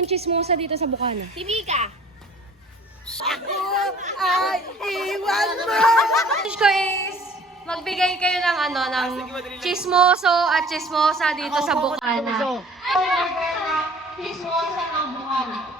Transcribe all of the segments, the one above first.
mong chismosa dito sa Bukana? Si Mika. Ako ay iwan mo! Wish ko is magbigay kayo ng ng chismoso at chismosa dito sa Bukana. Chismosa ng Bukana.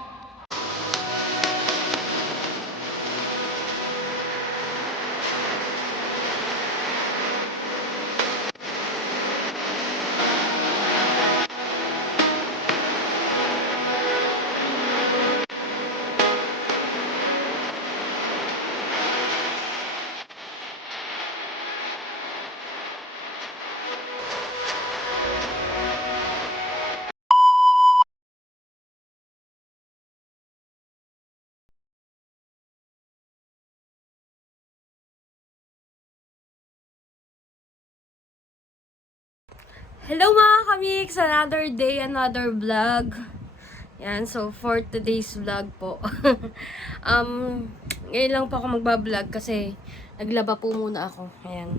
Hello mga kamix! Another day, another vlog. Yan, so for today's vlog po. Ngayon lang po ako magbablog kasi naglaba po muna ako. Ayan.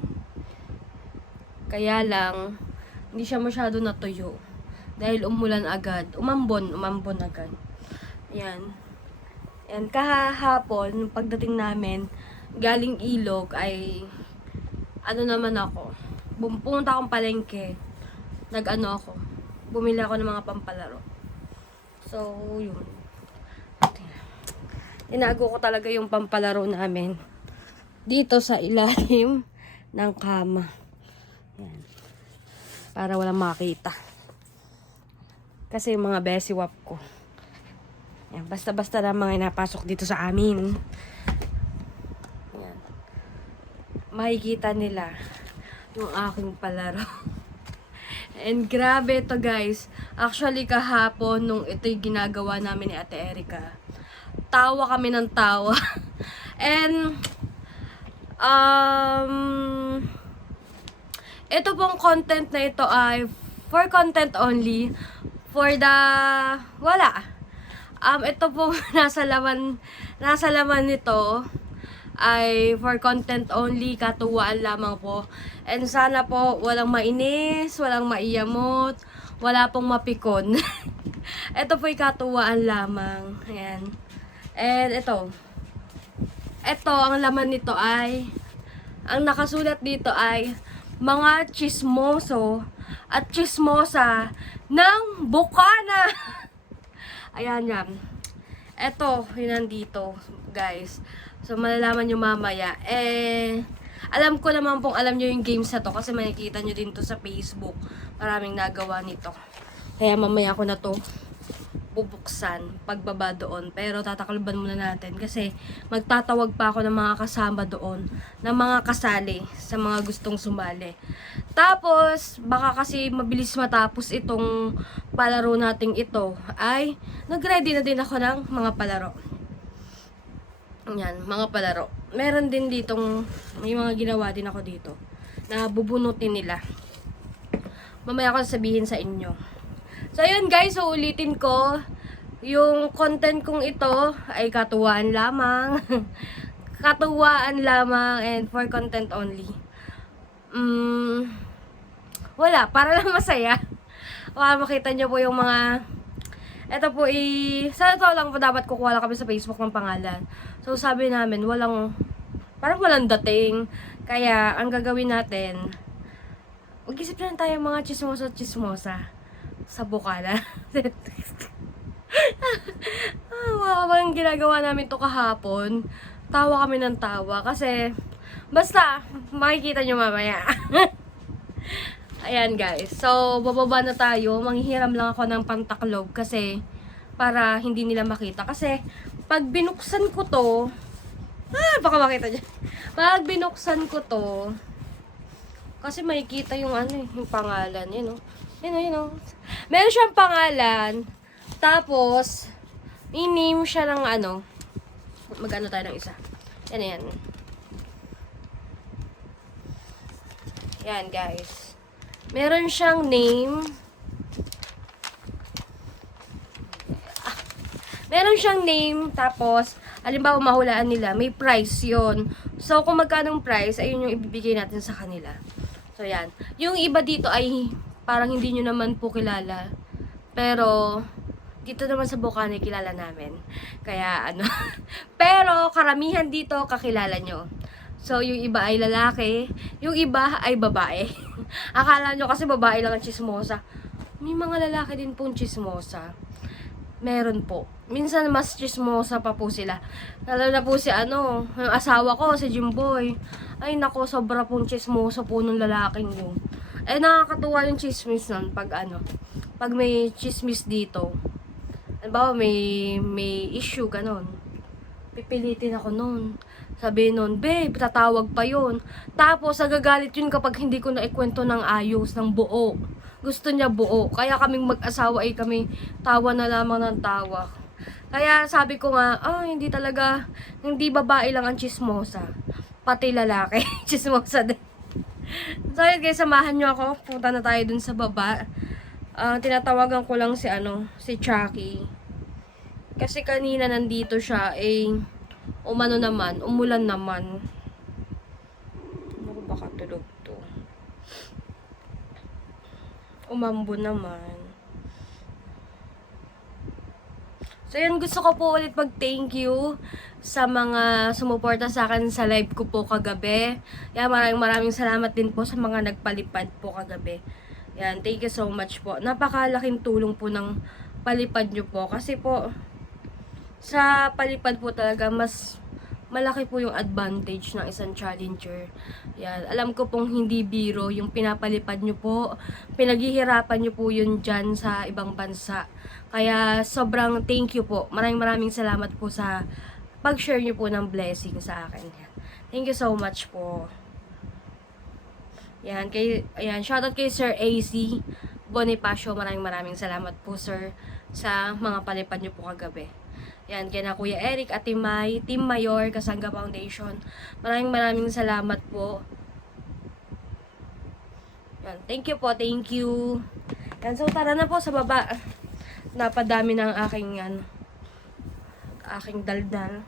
Kaya lang, hindi siya masyado natuyo. Dahil umulan agad. Umambon agad. Ayan. Ayan, kahapon, pagdating namin, galing ilog ay, naman ako. Pumunta akong palengke. Ako, bumili ako ng mga pampalaro. So, yun. Tinago ko talaga yung pampalaro namin dito sa ilalim ng kama. Yan. Para walang makita. Kasi yung mga besiwap ko. Yan, basta-basta lang mga inapasok dito sa amin. Yan. Makikita nila yung aking palaro. And grabe to guys. Actually kahapon nung ito'y ginagawa namin ni Ate Erica, tawa kami ng tawa. And ito pong content na ito ay for content only. For the ito pong nasa laman nito ay for content only, katuwaan lamang po. And sana po walang mainis, walang maiyamot, wala pong mapikon. Ito po'y katuwaan lamang. Ayan. And ito, ang laman nito ay, ang nakasulat dito ay mga chismoso at chismosa ng Bukana. Ayan yan. Ito, yun nandito, guys. So, malalaman nyo mamaya. Alam ko naman pong alam nyo yung games na to kasi makikita nyo din to sa Facebook. Maraming nagawa nito. Kaya mamaya ko na to bubuksan pagbaba doon. Pero tatakluban muna natin kasi magtatawag pa ako ng mga kasama doon, ng mga kasali sa mga gustong sumali. Tapos, baka kasi mabilis matapos itong palaro nating ito, ay nag-ready na din ako ng mga palaro. Yan, mga palaro. Meron din ditong, may mga ginawa din ako dito na bubunutin nila. Mamaya ko sabihin sa inyo. So, yun guys, so ulitin ko. Yung content kong ito ay katuwaan lamang. Katuwaan lamang and for content only. Wala, para lang masaya. Para makita nyo po yung mga... Ito po sa totoo lang po dapat kukuha lang kami sa Facebook ng pangalan. So sabi namin, parang walang dating. Kaya ang gagawin natin, mag-isip na tayo mga chismosa sa Bukana. Ang ginagawa namin to kahapon, tawa kami ng tawa. Kasi, basta, makikita nyo mamaya. Ayan guys, so bababa na tayo. Manghihiram lang ako ng pantaklob kasi para hindi nila makita. Kasi pag binuksan ko to, baka makita dyan. Pag binuksan ko to, kasi makikita yung yung pangalan. Yun o. Meron siyang pangalan. Tapos, i-name siya ng mag-ano tayo ng isa. Yan. Yan guys. Meron siyang name. Meron siyang name, tapos, halimbawa mahulaan nila, may price yon. So, kung magkanong price, ayun yung ibibigay natin sa kanila. So, yan. Yung iba dito ay, parang hindi nyo naman po kilala. Pero, dito naman sa Bukane, kilala namin. Kaya ano, pero karamihan dito kakilala nyo. So, yung iba ay lalaki, yung iba ay babae. Akala nyo kasi babae lang ang chismosa. May mga lalaki din pong chismosa. Meron po. Minsan mas chismosa pa po sila. Lalo na po si yung asawa ko, si Jimboy. Ay nako, sobra pong chismosa po nung lalaking yun. Eh, nakakatuwa yung chismis nun pag may chismis dito. Halimbawa, may issue, ganon. Pipilitin ako nun. Sabi nun, babe, tatawag pa yun. Tapos, nagagalit yun kapag hindi ko naikwento ng ayos, ng buo. Gusto niya buo. Kaya kaming mag-asawa ay kami tawa na lamang ng tawa. Kaya sabi ko nga, hindi babae lang ang chismosa. Pati lalaki, chismosa din. So, yun guys, samahan nyo ako. Punta na tayo dun sa baba. Tinatawagan ko lang si Chucky. Kasi kanina nandito siya, umulan naman. Ano ko baka tulog to? Umambo naman. So yun, gusto ko po ulit mag-thank you sa mga sumuporta sa akin sa live ko po kagabi. Yan, maraming salamat din po sa mga nagpalipad po kagabi. Yan, thank you so much po. Napakalaking tulong po ng palipad nyo po. Kasi po, sa palipad po talaga, mas malaki po yung advantage ng isang challenger. Yan, alam ko pong hindi biro yung pinapalipad nyo po. Pinaghihirapan nyo po yun dyan sa ibang bansa. Kaya sobrang thank you po. Maraming salamat po sa pag-share nyo po ng blessing sa akin. Thank you so much po. Yan, shoutout kay Sir AC Bonifacio. Maraming salamat po, sir, sa mga palipad nyo po kagabi. Yan, kaya na Kuya Eric at Team Mayor, Kasangga Foundation. Maraming salamat po. Yan, thank you po, thank you. Yan, so tara na po sa baba. Napadami ng aking daldal.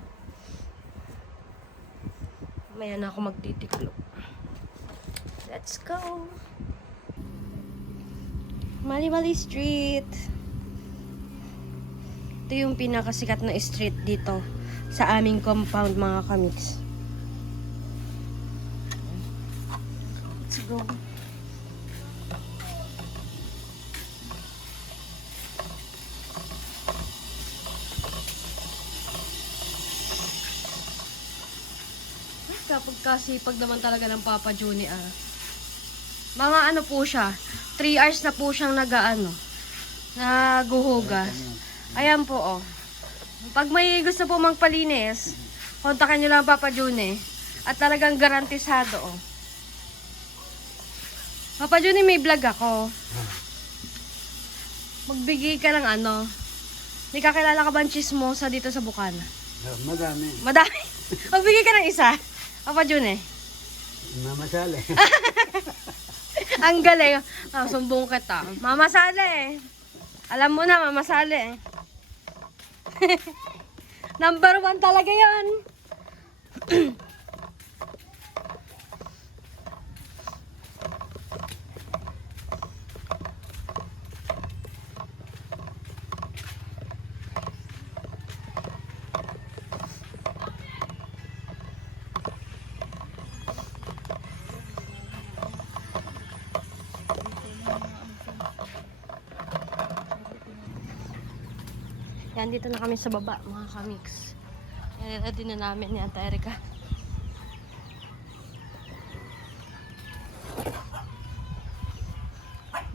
Maya na ako magtitiklo. Let's go! Mali Street. Ito yung pinakasikat na street dito sa aming compound, mga kamiks. Let's go. Kapag kasipag naman talaga ng Papa Juni, mga po siya, 3 hours na po siyang naguhugas. Ayan po, Pag may gusto po magpalinis, kontakin nyo lang Papa Juni. At talagang garantisado, Papa Juni, may vlog ako. Magbigay ka ng may kakilala ka ba ang chismosa dito sa Bukana? Madami. Madami? Magbigay ka ng isa. Papa Juni. Mamasali. Ang galing. Sumbong kita. Mamasali. Alam mo na, mamasali. Number 1 talaga yan. Yan, dito na kami sa baba, mga kamiks. Yan, ready na namin ni Ate Erika.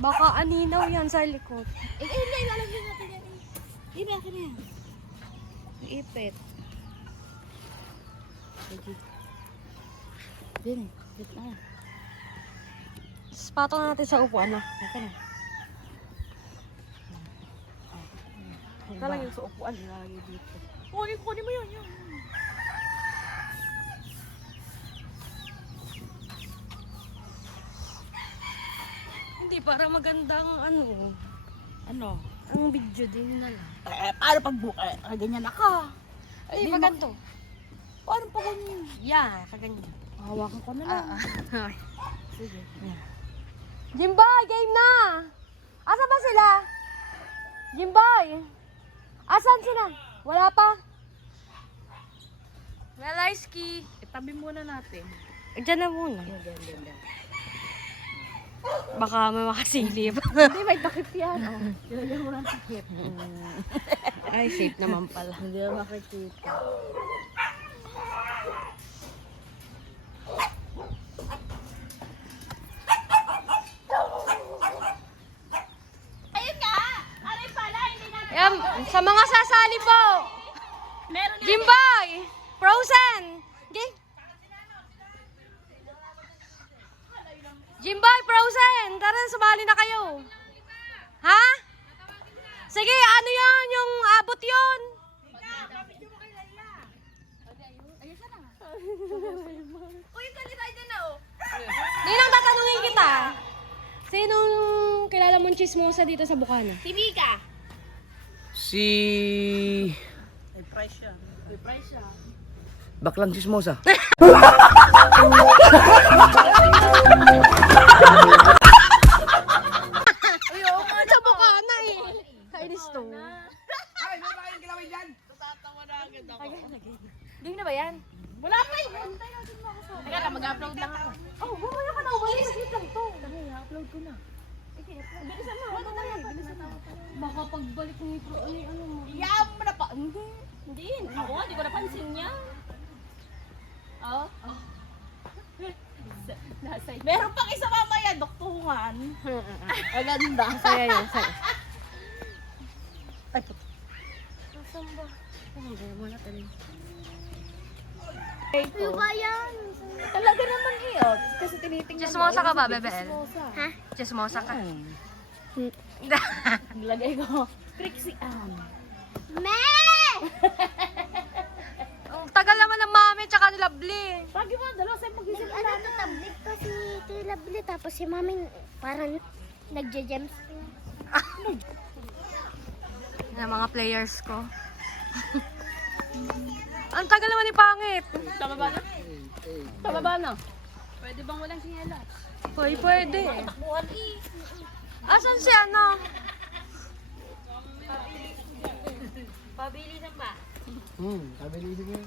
Baka aninaw yan sa likod. Ilalagay natin yan. Akin na yan. Ipit. Din, wait na. Patong na natin sa upuan na. Ito na. Ito lang yung sa upuan. Ilalagay dito. Kunin mo yun. Hindi, para magandang Ano? ang video din na lang. Paano pag ganyan ako? Ay, maganto. Paano pa ganyan? Yeah, kaganyan. Hawakan ko na lang. Sige. Jimboy, game na! Asa ba sila? Jimboy! Asan sila? Wala pa. Lalaski. Itabi muna natin. Diyan na muna. Baka may makasilip. Hindi, may takip yan. Yan mo ng takip. Ay, safe naman pala. Hindi na makikita. Yan, sa mga sasali po. Jimboy! Frozen! Jimboy, Frozen! Tara, sumali na kayo. Ha? Sige, ano yan? Yung abot yun. Ninang, tatanungin kita. Sinong kilala mong chismosa dito sa Bukana? Si Mika. Si... May price siya. May price siya. Baklang Chismosa. Ay, oo nga, sa Bukana eh. Kainis to. Ay, may bakit kilawin dyan? Tatawa na agad ako. Game na ba yan? Wala pa eh. Teka lang, mag-upload lang ako. Oh, bumaya ka na. Walis lang to. I-upload ko na. Bilisan mo. Bilisan mo. Baka pagbalik ni Pro, ano mo. Iyaan mo na pa. Hindi. Hindi. Ako, hindi ko napansin niya. Oh. Meron pang isa mamaya, doktungan. Maganda. Saya yun, saya. Ay, puto. Nasaan ba? Wala talaga. Ano ba yan? Talaga naman iyot. Kasi tinitingnan Chismosa ka ba, Bebel? Ha? Chismosa ka? Nilagay ko. Trixie Ann. Ang tagal naman ng mami tsaka ni Lovely. Pagi mo, dalawa sa'yo mag-isip Ano to, tablet pa si Tito Lovely, tapos si Mami parang nagja-gems. Yan mga players ko. Ang tagal naman ni Pangit. Tama ba na? Tama ba na? Pwede bang walang sinela? Hoy, pwede. Takbuhan eh. Asan si ano? Pabilisan ba? Kabilisin mo.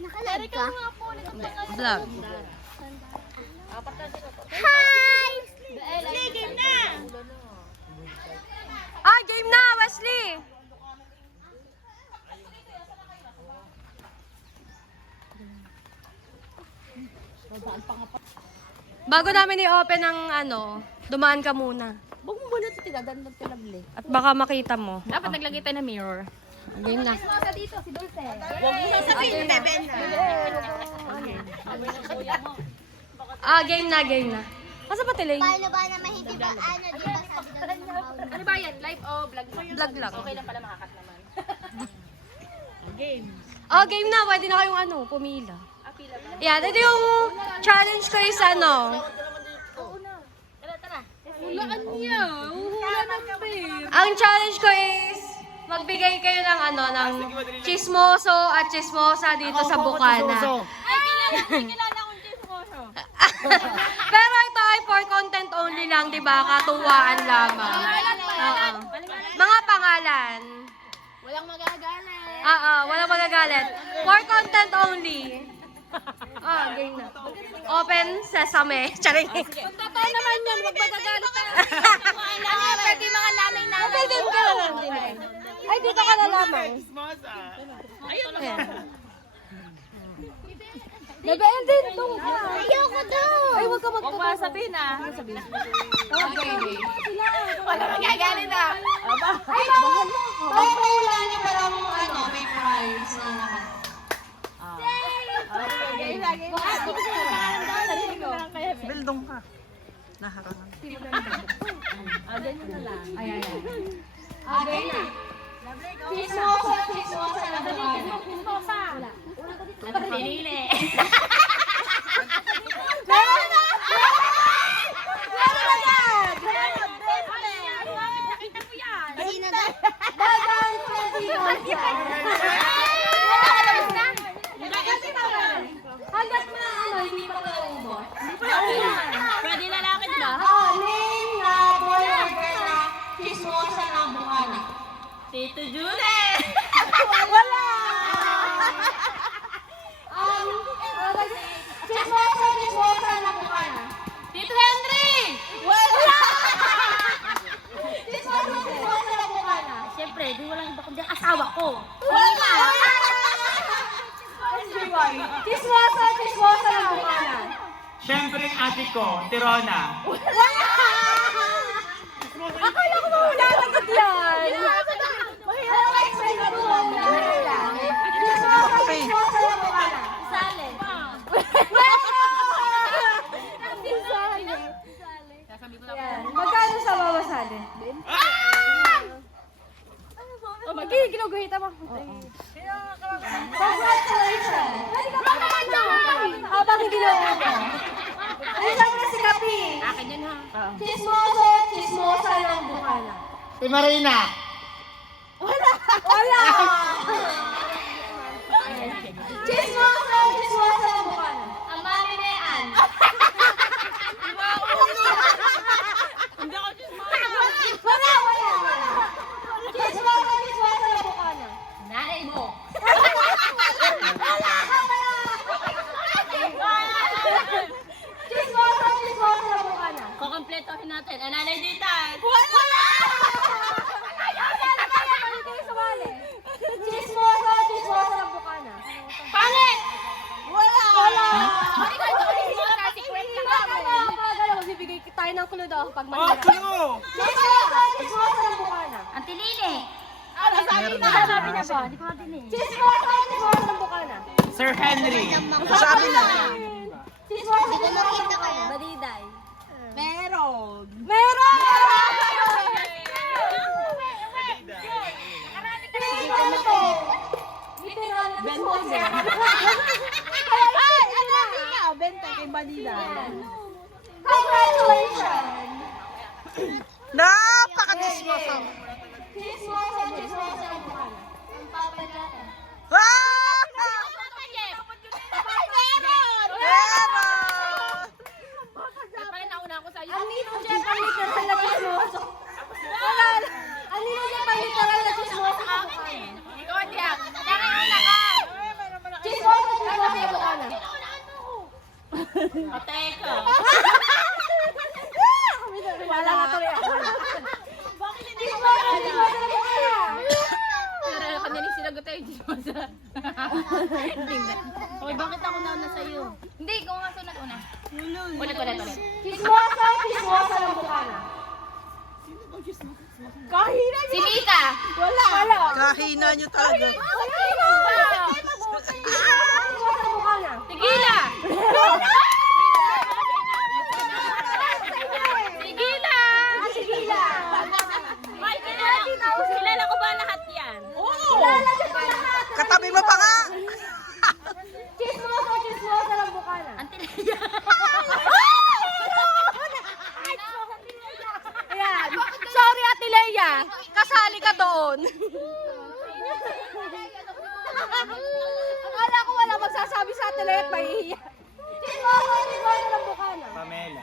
Nakalag ka? Vlog. Hi! Game na! Ah, game na, Wesley! Bago namin i-open ang ano, dumaan ka muna. Huwag mo muna ito tinagandang tinabli. At baka makita mo. Dapat naglagay tayo ng mirror. Game na. Huwag mo sasabihin, Beben. Ah, game na, game na. Masa pa tiling? Paano ba naman hindi ba ano, di ba sabi daw ng mga Ano ba yan? Live o vlog? Vlog lang. Okay lang pala makakat naman. Game. Oh, game na. Pwede na kayong ano, pumila. Pila ba? Yan, ito yung challenge ko is ano. Tara, tara. Hulaan niya. Hulaan ng bear. Ang challenge ko is magbigay kayo ng ano, ng chismoso at chismosa dito sa Bukana. Ay, kilala akong chismoso. Pero ito ay for content only lang, di ba? Katuwaan lamang. Oo. Mga pangalan. Walang magagalit. Walang magagalit. For content only. Game na. Open sesame. Charing. Totoo naman yan. Huwag magagalit tayo. Pwede mga nanay na. Pwede ka na lang din. Ay, dito ka na lamang. Ayun na. Nag-end din itong. Ayoko daw! Ay, huwag ka Huwag mo sabihin ah. Okay. Wala magagalit ah. Ay, bahal mo. Pag wala niyo parang ano, may prize na lahat. Bildong ka. Naharangan. Ganyan na lang. Ay. Okay na. Chismosa na Bukana. Pinili. Meron na! Meron na yan! Nakita mo yan. Sino daw? Dagang chismosa. Hanggat na ano, hindi pa naubos. Pwede lalaki ba? Name na boyfriend na Ate Julie! Wala! Chismosa na Bukana. Tito Henry! Wala! Chismosa na Bukana. Siyempre, di walang iba kundi ang asawa ko. Wala! Chismosa na Bukana. Siyempre yung ate ko, Tirona. Akala ko mawala agad yan. Mahirap ka explain ko mawala. Chismosa na Bukana. Sale. Magkano sa mawasali? Ginuguhita mo. Congratulations! Habang hindi na upo. Ay, siyempre si Kapi. Akin yan ha. Chismosa ng Bukana. Si Marina. Wala! Chismosa ng Bukana. Ang mami na yan. Hindi ako chismosa. Wala! Chismosa ng Bukana. Nanay mo. Chismosa ng Bukana. Kukompletohin natin. Ang nanay ditan. Chismosa ng Bukana. Palit! Wala! Si Kwenta namin. Magbibigay tayo ng clue daw pag Oh, mahirap. clue! Chismosa ng Bukana. Ang tilili. Nasabi na ba? Hindi ko matinig. Chismosa ng Bukana. Sir Henry. Sabi na. Chismosa ng Bukana. Badiday. Meron! Benta kay Balida. Congratulations! Napaka-chismoso. Chismosa ng Bukana. Ah! Ang Nino Jeff ang literal na chismoso. Wala! Ang Nino Jeff ang literal na chismoso ng Bukana. Chismosa ng Bukana. Teka. Wala nga tuloy ako. Chismosa ng Bukana. Pero kanina sinagot tayo chismosa. Hoy, bakit ako nauna sa'yo? Hindi, ikaw nga sunod una. Ulit. Chismosa ng Bukana. Kahina Si Mika! Wala. Kahina nyo talaga. Chismosa ng Bukana. Tigila! Tigila! Sigila. Ay, kilala ko ba lahat yan? Katabi mo pa nga. Chismosa ng Bukana. Ang tilili. Ayan. Sorry, Ate Leia. Kasali ka doon. Akala ko wala magsasabi sa Ate Leia at mahihiya. Chismosa ng Bukana. Pamela.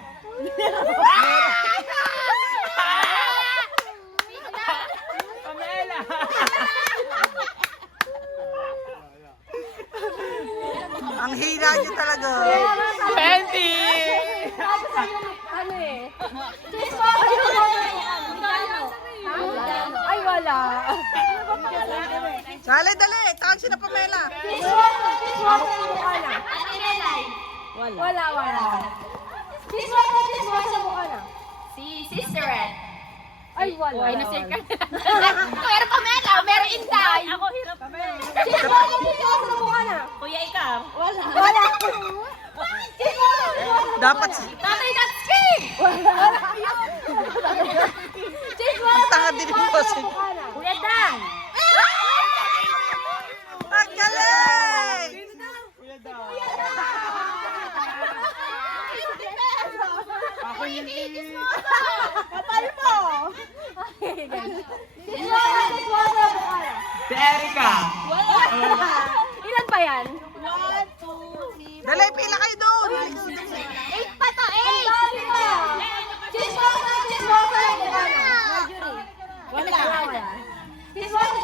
Pamela! Ang hina nyo talaga. 20! Sabi sa'yo, ano eh. Chismosa ng Bukana. Ay, wala. Dali, dali. Tawag si na Pamela. Chismosa ng Bukana. Wala. Chismosa ng Bukana. Si Sister Ay, wala. Ay, nasir ka. Meron Pamela, meron Inday. Ako hirap. Chismosa ng Bukana. Kuya, ikaw. Wala. Dapat Tatay, that's king! tanga din yung bossing. Kuya Dang! Ang galing! Ako yun eh. Si Erica. Ilan pa yan? Dali, pila kayo doon. 8 pa to, 8! Chismosa ng Bukana. Wala. Chismosa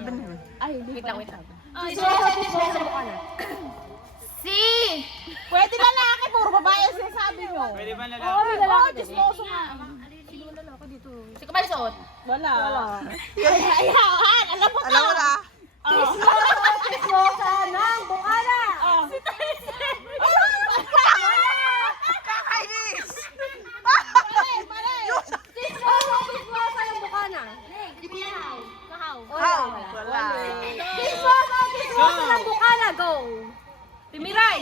Sabi niyo. Wait lang. Chismosa, chismosa ng Bukana. Pwede lalaki, puro babae ang sinasabi nyo. Pwede ba Oo, lalaki? may lalaki din. Chismoso nga. Si Kapal Suot. Wala. Ayaw, alam mo Alam mo na. Chismosa, chismosa ng Bukana. Kakainis! Chismosa, chismosa ng Bukana. How? Wala. Chismosa, chismosa ng Bukana. Go. Timiray.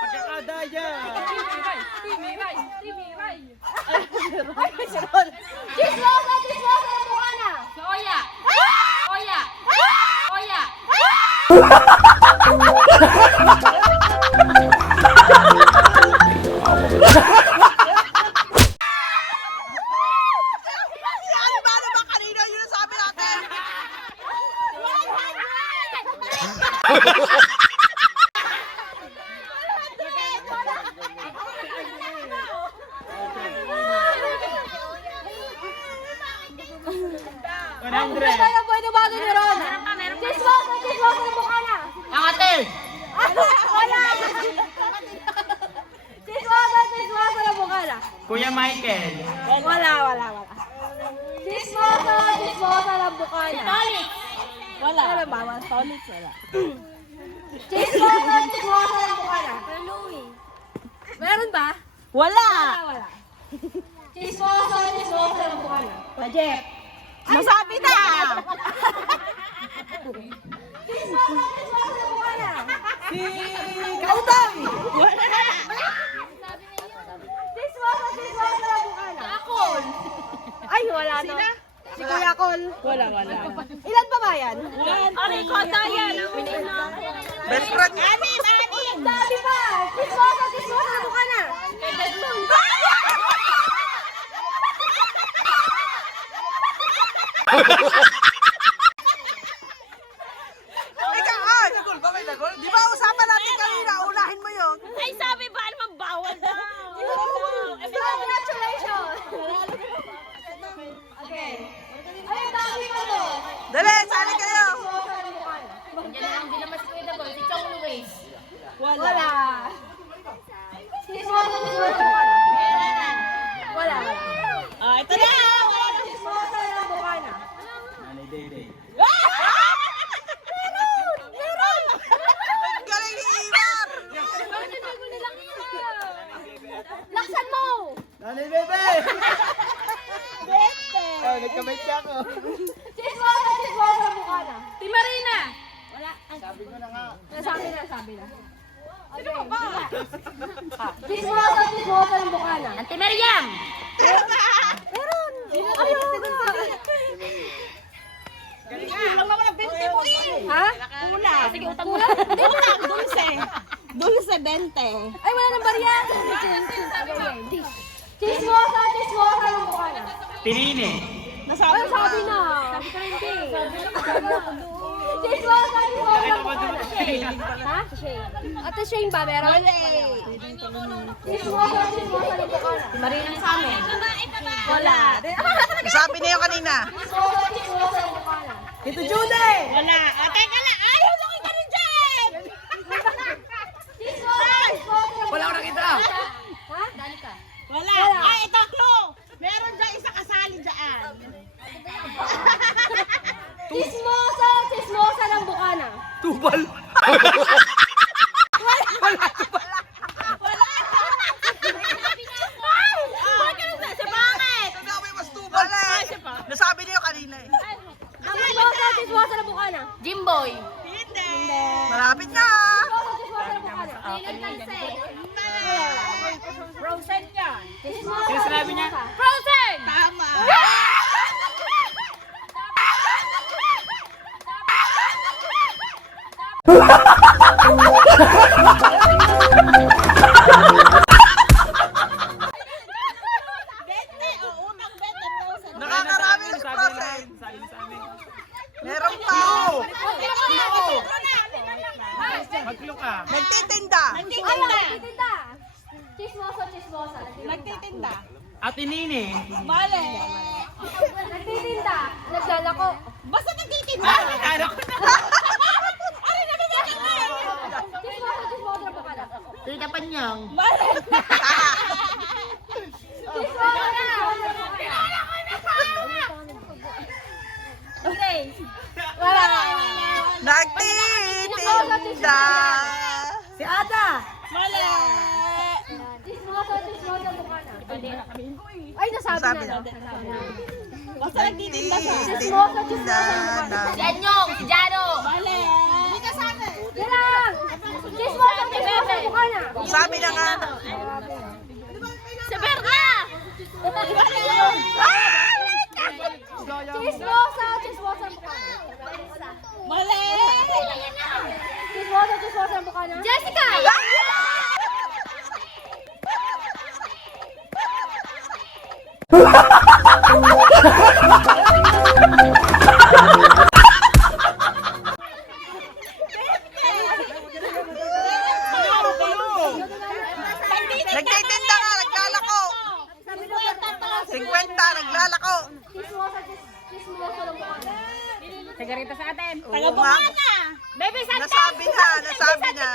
Pagkakadaya. Chismosa, chismosa ng Bukana. Oya. Oya. Oya. Yan ba naman kanina yun ang sabi natin? Tayo po ito bago ni Ron. Chismosa, chismosa ng Bukana. Ate! Wala. Chismosa, chismosa ng Bukana. Kuya Michael. Wala. Chismosa, chismosa ng Bukana. Wala. Bawal. Tolits, wala. Chismosa, chismosa ng Bukana. Meron ba? Wala. Wala. Chismosa, chismosa ng Bukana. Project. Masabi na. Chismosa, chismosa ng Bukana. Kautang. Wala. Chismosa, chismosa ng Bukana. Akol. Ay, wala na. Si Kuya Kol. Wala. Ilan pa ba yan? Aray ko, Dayan. Best friend. Anim. Sabi pa! Chismosa, chismosa ng Bukana. Ikaw, di ba usapan natin kanina, unahin mo yun? Ay, sabi ba naman bawal daw? Congratulations! Okay. Ay, dami pa to. Dali, sali kayo! Chismosa ng Bukana. Wala. Wala. Chismosa, chismosa ng Bukana. Wala. Ito na. Chismosa ng Bukana. Nanay Dede. Ang galing ni Ibar! Laksan mo! Nanay Bebe! Oh, nagkamay siya ako. Chismosa, chismosa ng Bukana. Timarina. Sabi ko na nga. Sabi na. Sino ba? Chismosa, chismosa ng Bukana. Ante Meriam. Meron! Ayaw! Kulang naman ang 20 mo eh. Ha? Kulang. Sige, utang mo. Kulang. Dulce 20. Ay, wala nang barya! Chismosa, chismosa ng Bukana. Tirine. Ay, sabi na! Sabi ka hindi. Chismosa, chismosa ng Bukana. Ha? Ate Shane ba? Meron? Wala Chismosa, chismosa ng Bukana. Marinang sa amin. Wala. Sabi niyo kanina. Chismosa, chismosa ng Bukana. Tito Judy! Wala. Teka lang. Ayaw na kita rin dyan. Chismosa, chismosa ng Wala ko nakita. Ha? Dali ka. Wala. Ay, ito, clue. Meron dyan isa kasali dyan. Chismosa, chismosa ng Bukana. Tubal. Sa bakit? Sabi mas tubal eh. Nasabi niyo kanina eh. Chismosa, chismosa ng Bukana. Jimboy. Malapit na! Chismosa, chismosa ng Bukana. Frozen yan. Chismosa, Sino sinabi niya? chismosa. Frozen! Tama. Bete, unang bete, Frozen. Nakakarami ng Sabi frozen. na sabi sa amin. Meron pa! Maglo ka. Nagtitinda! Ay, titinda. Chismosa. Nagtitinda. Ate Nini. Mali. Nagtitinda. Naglalako. Basta nagtitinda. Ano ko na? Aray, nabibigyan mo. Chismosa po ka na. Tita Panyang. Mali. Chismosa na. Grace. Wala. Nagtitinda. Si Ada. Mali. Chismosa po ka na. Ay, nasabi Sabi na. Basta nagtitinda siya. Chismosa po ka na. Janyong, si Jano. Mali. Yan lang. Chismosa po ka na. Sabi na nga. Si Berna. Chismosa po ka na. Mali. Chismosa po ka na. Jessica. Nagtitinda nga, naglalako. 50, naglalako. Chismosa lang po ka na. Sigarita sa atin. Oo nga. Baby, sa Nasabi na. Ano sabi na?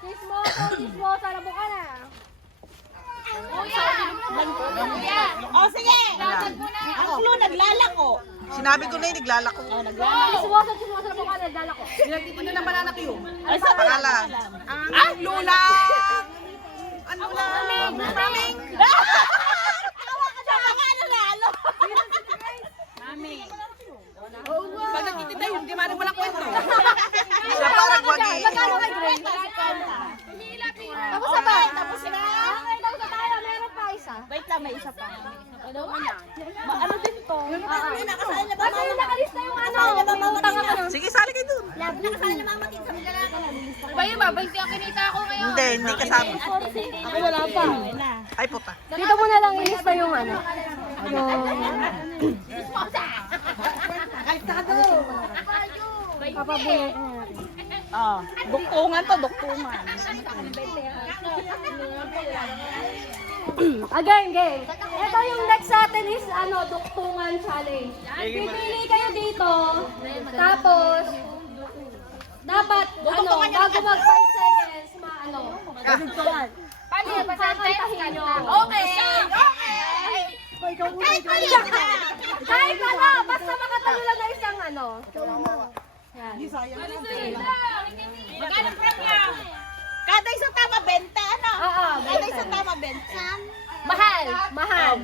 Chismosa lang po ka na. O sige. Ang clue, naglalako. Sinabi ko na yung naglalako. Chismosa lang po ka na. Nagdala ko. Nagtitinda ng banana Q. Ay, sa Pangalan. Ang lula. Ano lang? Maraming. Pag nagtitinda yun, di man walang kwento. Siya parang wagi. Magkano kay Grace? Tapos na ba? Tapos na. Okay, tapos na tayo. Meron pa isa. Wait lang, may isa pa. Ano din to? Kasi nakalista yung ano. Utang ako nun. Sige, sali kayo dun. Bayo ba? Ba't ang kinita ako ngayon? Hindi kasama. Ako wala pa. Ay, puta. Dito mo na lang ilista yung ano. Papabuhay ko na natin. Duktungan to, duktungan. Game. Ito yung next natin is duktungan challenge. Pipili kayo dito. Tapos, dapat, bago mag 5 seconds, Paano yung kakantahin nyo. Okay. Kahit basta makatalo lang na isang Yan. Magkano premium? Kada isang tama 20, ano? Oo, Kada isang tama 20. Mahal. Mahal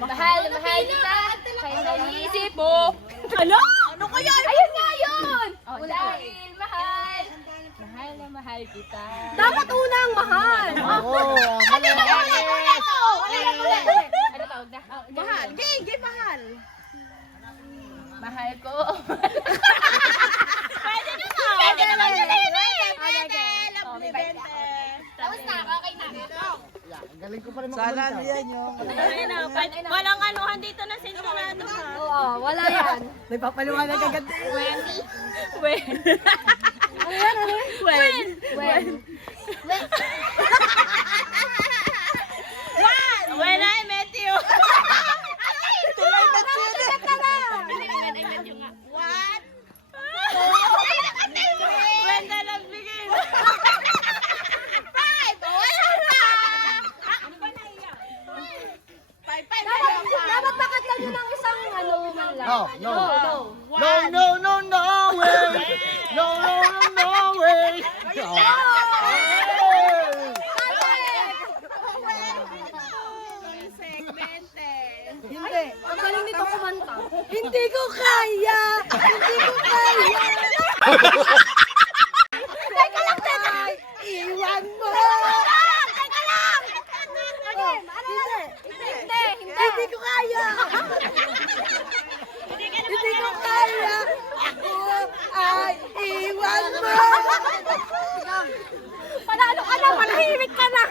kita. Kaya iniisip mo. Ano? Ano kaya? Ayun nga yun. Dahil mahal. Mahal kita. Dapat unang mahal. Ano tawag na? Mahal. Gay, mahal. Mahal ko. Pwede naman. Pwede. Lovely 20. Tapos na, okay na. Sana yan yung... Walang anuhan dito na sinturado ha. Oo, wala yan. May papaliwanag agad. When? Ano yan? When I met you. Tuloy na chile. What? When the love begins. Dapat pakatlan nyo ng isang man lang. No way. No way. Hindi. Ang galing nito kumanta. Hindi ko kaya. Teka lang. Iwan mo. Teka lang. Okay, ano yan? Hindi ko kaya. Hindi ko kaya. Ako ay iwan mo. Panalo ka na, manahimik ka na.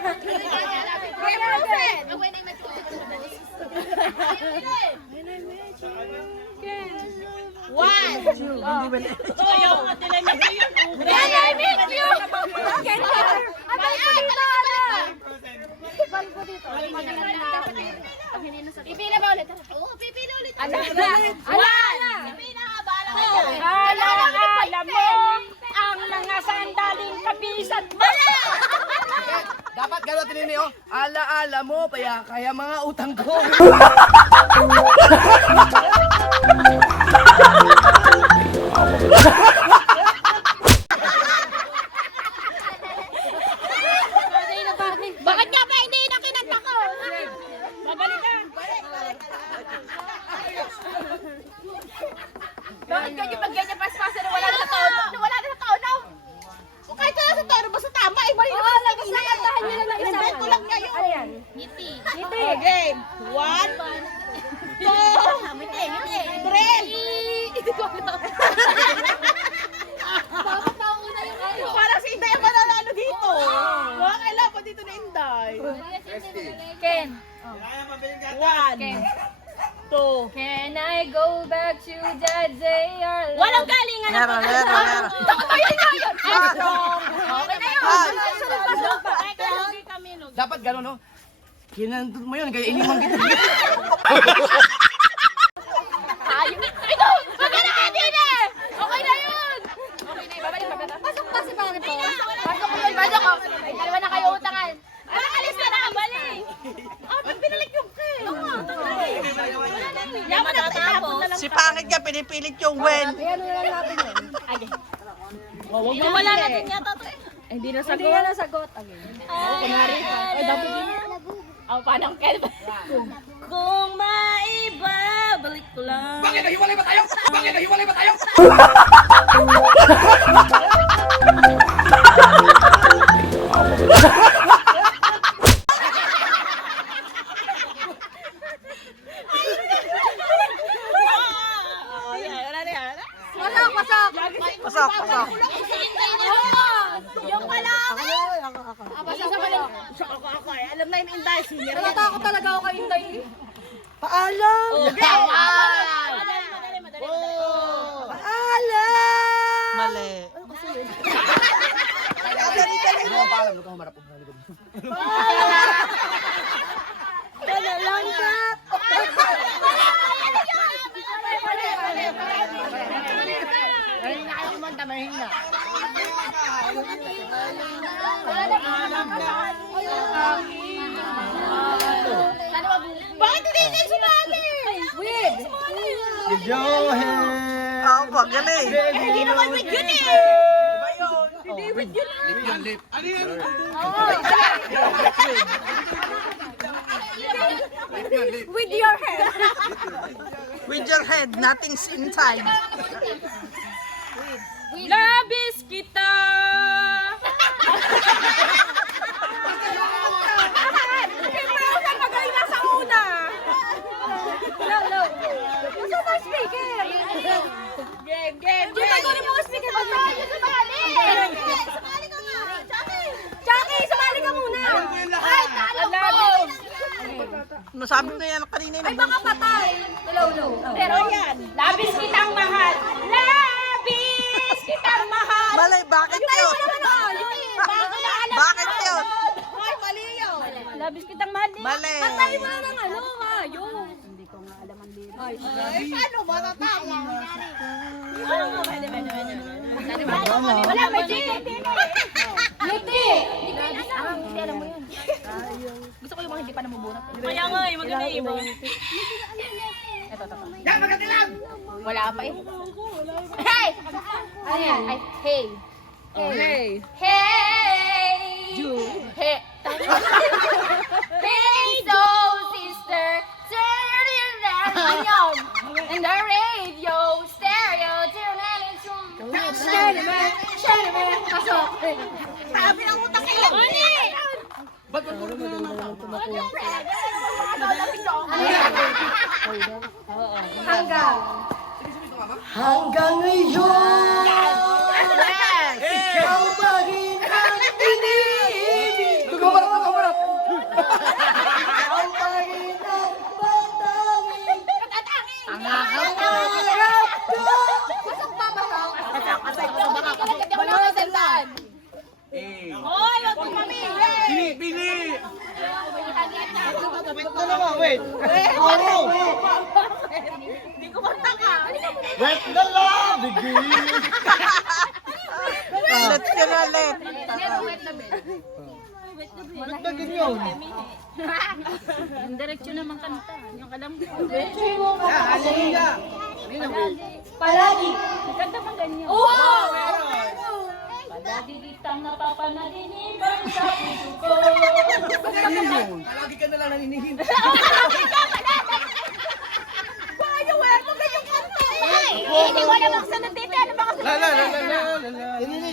One. Ayaw nga nila na yun. When I met you. Abay ko dito, Pipila ba ulit? Oo, pipila ulit. Ala! Alaala mo ang mga sandaling kapisat mo. Dapat gano'n tinini, oh. Ala-ala mo, kaya mga utang ko. Bakit nga ba hindi na kinanta ko? Babalik ka. Bakit ganyan pag ganyan paspasan na wala na sa taon? Wala na sa taon na? O kahit wala sa taon, basta tama. Eh, mali na ba sa isa? Kantahan nyo na ng isa. Invento lang kayo. Ano yan? Ngiti. Okay. 1, 2, 3. Hindi ko alam. Bakit nauna yung kayo? parang si Inday ang mananalo dito. Mga kailan pa dito na Inday. Ken. 1, 2. Can I go back to that day our love? Walang galingan na to. Takot yun nga yun. Okay na yun. Sunod pa. Lugi kami, lugi. Dapat gano'n, no? Kinandun mo yun, kaya inimang kita. Ayun. Ito! Maganda ka din eh! Okay na yun! Okay na yun. Babalik pa ba? Pasok pa si Pangit po. Pasok ko yun. Pasok ko. Dalawa na kayo utangan. Alis na na! Balik! Ah, ba't binalik yung kay? Oo nga. Yaman na tapos. Si Pangit ka, pinipilit yung wen. Ayan na lang natin yun. Wala natin yata to eh. Hindi na sagot. Hindi na nasagot. Kunwari pa. Ay, dapat din. Oh, paano kaya ba? Kung maibabalik ko lang. Bakit nahiwalay ba tayo? Bakit nahiwalay ba tayo? Pasok. Yung pala ako. Ako eh. Alam na yung Inday, senior. Natatakot talaga ako kay Inday. Paalam! Madali. Paalam! Mali. Dali. Ano paalam? Huwag kang humarap. Bakit hindi kayo sumali? Weird! Oo, pag galing. Hindi naman with yun eh. With your hair! With your head, nothing's inside. Labis kita. Siyempre ako saan magaling na sa una. No. Gusto mo speaker? Game. Di ba kunin mo ang speaker? Ba't tayo sumali? Sumali ka nga. Jackie, sumali ka muna! Ay, talo ko. Nasabi na yan kanina. Ay, baka patay! No. Pero yan, labis kitang mahal. Labis kitang mahal. Malay, bakit yun? Bago na alam Bakit ko. yun? Ay, mali yun. Labis kitang mahal. Mali. Patay mo na ng ano, ayun. Ay, paano ba natama? Wala, may Ngiti! Hindi alam mo yun. Gusto ko yung mga hindi pa namubunot. Kaya nga eh, maganda iba. Ito. Yan, maganda lang! Wala pa eh. Hey! Ano yan? Ay, hey. Hey! Hey! Hey! Hey, so sister, turn it around. In the radio, stereo, turn it on. Shine, pasok. Sabi ng utak kayo. Uli! Hanggang ngayon, ikaw pa rin ang iniibig ko. Kumarap. Ikaw pa rin ang patangin. Ang nakapangarap ko. Pasok pa, pasok. Wala ka sandaan. Hoy, wag mo mamili. Bili! na naman, wait. Oh, Hindi ko mataka. let the love begin. Let ka na, let. Wet na bed. Ba't ba ganyan? Yung diretsyo naman kanta. Yung alam ko. Palagi. Kanta pang ganyan. Oo! Palagi ditang napapanalinipan sa puso ko. Palagi ka na lang naninihin. Hindi ko alam ang sunod dito. Ano ba kasi?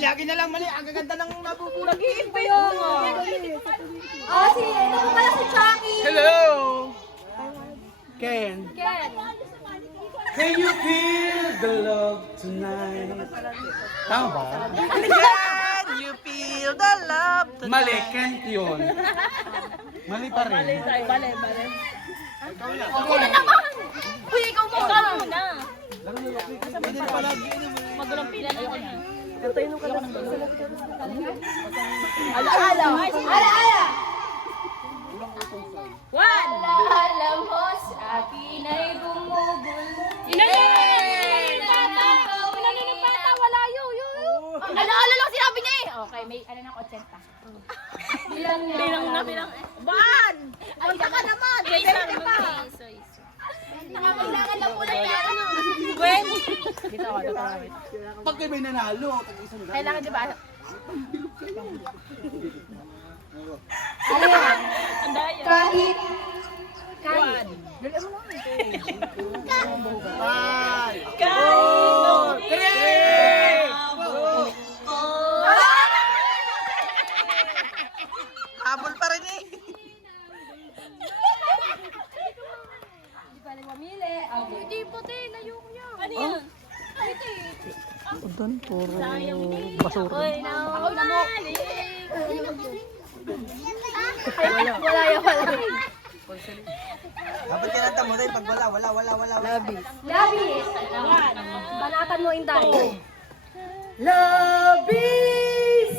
Lagi na lang mali. Ang gaganda ng nabubulag. Ah, si, ito ko pala si Chucky. Hello! Ken. Ken. Can you feel the love tonight? Tama ba? Can you feel the love tonight? Mali, Kent yun. Mali pa rin. Ako na naman! Uy, ikaw mo ka muna. Magulong pila na ako na. Ala-ala! Ala-ala! One! Ala mo sa akin ay gumugulo. Inanin ng bata! Inanin ng bata! Wala yun! Ala-ala lang sinabi niya eh! Okay, may ano ng 80. Bilang na. Ban! Ay, ka naman! Isang pa! Nakakailangan lang po ng ano. Gwen! Dito ako. Pag kayo may nanalo, tag-isang Kailangan di ba? Kahit. Habol pa rin eh. Hindi po, te. Layo ko niya. Ano yan? Doon, puro basura. Ako na mo. Wala yan, wala. Dapat kinanta mo rin pag wala. Labis. Banatan mo, Inday. Labis!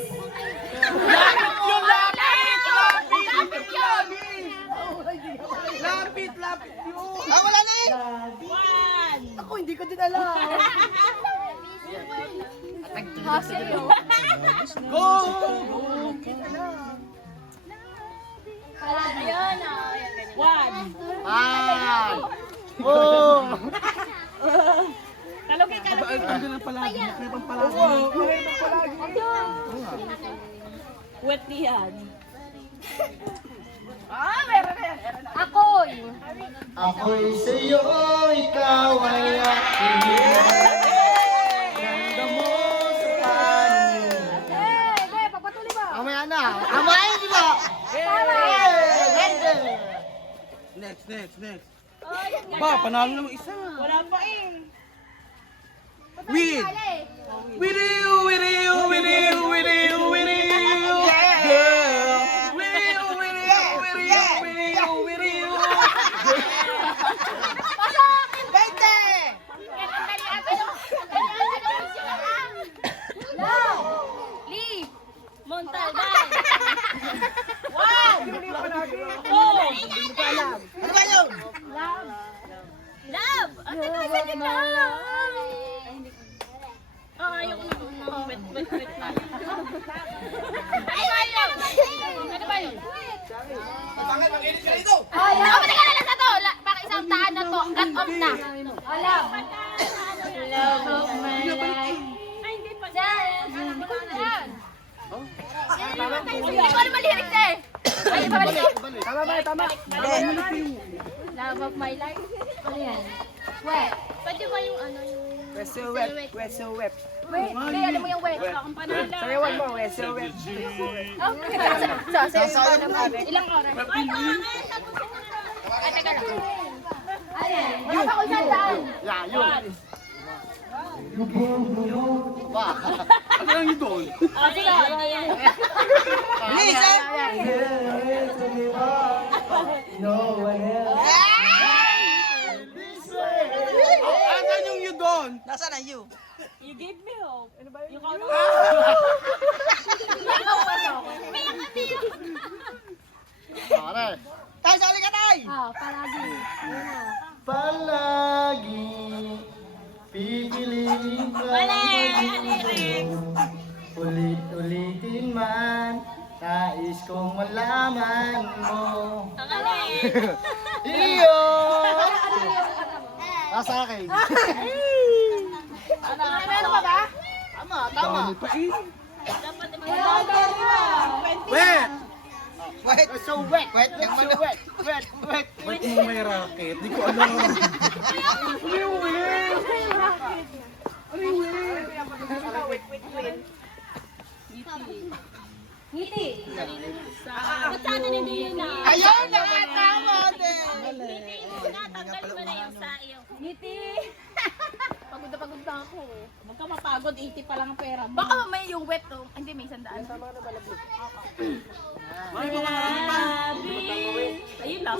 Lapit yun. Ah, wala na eh. Ako, hindi ko din alam. Go! Ayun. One. Oh! Kalugay ka lang. Ang ganun palagi, may pampalagi. Wet niyan. Ako'y. Ako'y sa'yo, ikaw ay aking ganda mo sa panin. Pagpatuloy ba? Amaya na. Amaya, di ba? Next. Ba, panalo naman isa. Wala pa eh. With you. Girl. With you. Lee! Montalban! One! Two! Ano ba yun? Love! Ano na sa gitna? Ayoko na. Wet na. Ano ba yun? Bakit mag-edit ka dito? Ako teka na lang sa to. Baka isang taan na to. Cut off na. Alam. Love of my life. Ay, hindi pa. Yan. Hindi ko alam malirik eh. Ay, babalik. Tama. Love of my life. Ano yan? Wet. Pwede ba yung ano yung... We're so wet. Wait, alam mo yung wet. Akong panalo. Sayawan mo, we're so wet. Okay. Sasayaw naman. Ilang oras? Ay, teka lang. Wala pa ko isang daan. One. Ano lang yun doon? Sige. Bilis eh! Asan yung yun doon? Nasaan ang you? You gave me hope. Ano ba yun? Yung ano? Pare. Tay, sali ka tay! Ay! Palagi. Ayan na. Palagi pipiliin ka maging ulit-ulitin man, nais kong malaman mo. Iyo! Sa akin. Ano ba ba? Tama. Wet! Wet. So wet. Wet. So wet. Wet. Wet. Ba't mo may racket? Di ko alam. Ngiti. Ba't sa atin hindi yun na? Ayun na nga, tama din. Tanggal mo na yung sa iyo. Ngiti. Pagod na ako. Huwag ka mapagod, 80 pa lang ang pera. Baka mamaya yung wet to. Hindi, may 100. Ayun lang.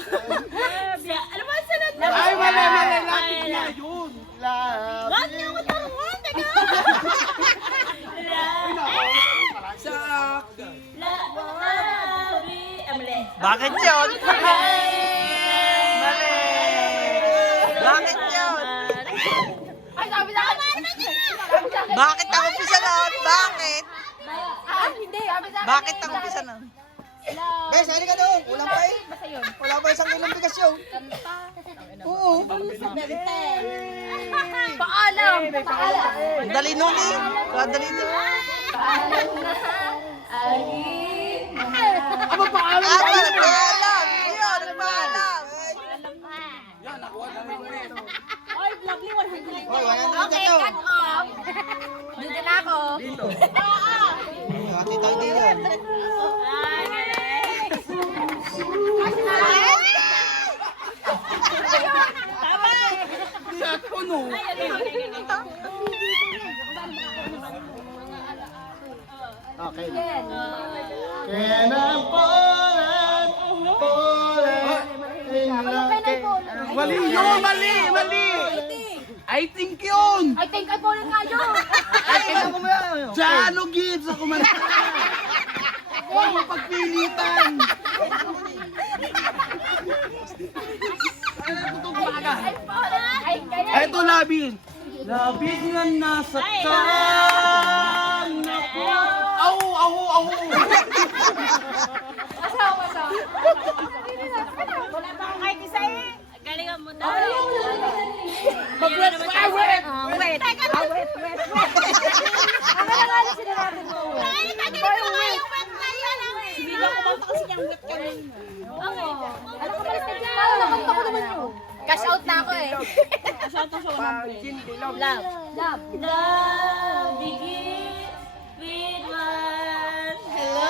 Ano ba ang sunod na? Ay, wala. Lapit niya yun. Love. Wag niyo ko taruan. Teka. Bakit yun? Mali! Bakit yun? Ay, sabi na ako. Bakit ang umpisa nun? Bakit? Hindi. Sabi sa akin. Bakit ang umpisa nun? Bes, hindi ka doon. Ulang pa eh. Basta yun. Wala pa isang kilong bigas yun. Oo. Paalam. Paalam. Dali nun eh. Dali nun. Aba pa alam. Paalam! Yun, paalam! Oy, lovely 100. Hoy, wala na Okay, dito. cut off. Dito na ako. Dito. Ate tayo din yan. Ay, galing. Tama. Sa puno. Okay. Can I fall in love? Mali yun, mali. I think yun. I think I fallen kayo. Jano Gibbs ako man. Huwag mo pagpilitan. Ay, kaya. Eto, labis. Labis nga nasaktan ako. Au. Asawa. Wala pa akong kahit isa eh. Galingan mo na. Mag-wet. Wet. Wet. Ang nalala sila natin mo. Ay, tagal ko nga yung wet na yan. Hindi lang kumanta kasi yung wet kanina. Okay. Ano ka pala sa dyan? Nakanta ko naman yun. Cash out na ako eh. Cash out na siya. Love. Begin with one. Hello.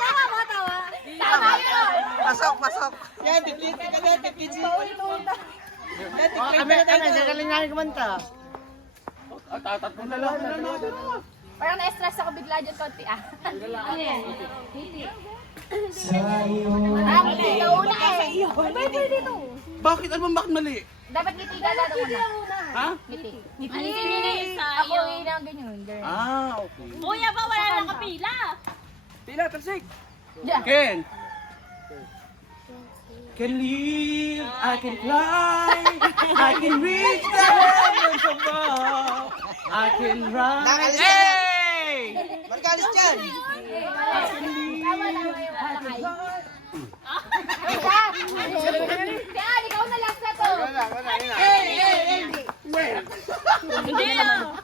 Tawa. Tama yun. Pasok. Yan, diplit ka na, diplit siya. Kami, gagaling nga kumanta. Tatatlo na lang. Parang na-stress ako bigla dyan konti ah. Ano yan? Hiti. Ah, ngiti ka una eh. Pwede dito. Bakit? Ano bakit mali? Dapat ngiti ka na una. Ha? Ngiti. Ngiti nyo na yung sa iyo. Ako yung ganyan. Okay. Kuya ba wala lang kapila? Pila, talsik. Diyan. Ken. Can live, I can fly, I can reach the heavens above, I can run. Hey! Margalis dyan. Tama yung kalakay. Kaya, ikaw na last na to. Hindi lang.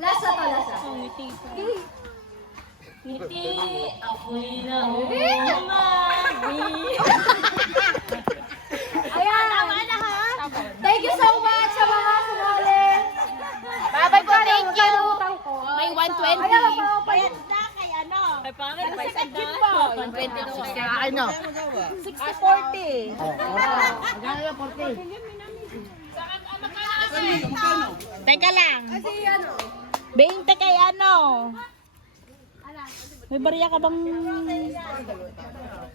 Last na to, last na. Ngiti. Ngiti, ako'y nahumagi. Ayan. Tama na ha. Thank you so much sa mga sumali. Bye-bye po, thank you. May 120. Bayad na kay ano? Kay pangit, may sanda. 120 na kaya. Ay, no. 60-40. Magkano yung 40? Teka lang. Kasi ano? 20 kay ano? May bariya ka bang...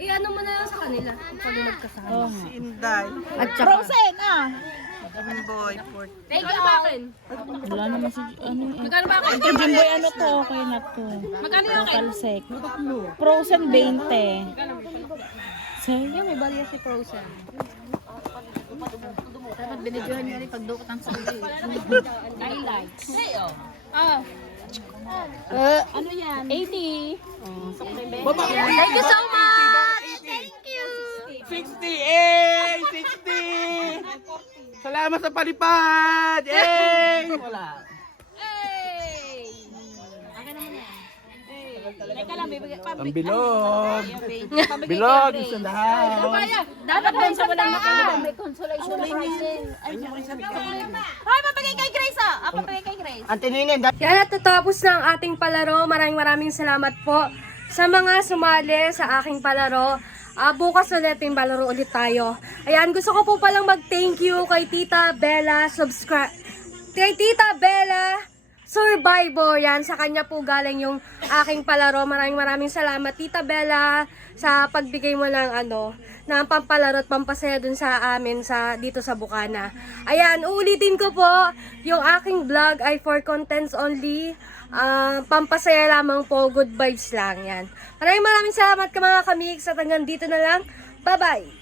I-ano mo na lang sa kanila. Pag nagkasama. Inday. Frozen ah! Boy. Thank you, Akin. Wala naman si... Ano eh. Magkano ba Akin? Ito Jimboy ano to? Okay na to. Magkano yung Akin? Talsek. Frozen 20. Yung may barya si Frozen. Dapat binidyohan niya rin pagdukot ang sabi. Highlights. Ah. Ano yan? 80. Thank you so much! Thank you! 60! Salamat sa palipad! Yay! Wala. Teka lang, bibigyan pa. Ang bilog. Bilog, gusto lahat. Dapat doon sa walang makalaban, may consolation prize. Hoy, mabigay kay Grace ah! Mabigay kay Grace. Antininin, Yan, at natapos na ang ating palaro. Maraming salamat po sa mga sumali sa aking palaro. Bukas ulit yung palaro ulit tayo. Ayan, gusto ko po palang mag-thank you kay Tita Bella kay Tita Bella Survivor. Yan, sa kanya po galing yung aking palaro. Maraming salamat, Tita Bella, sa pagbigay mo ng ng pampalaro at pampasaya dun sa amin dito sa Bukana. Ayan, uulitin ko po, yung aking vlog ay for contents only. Pampasaya lamang po, good vibes lang yan. Maraming salamat ka mga kamigs at hanggang dito na lang. Bye-bye!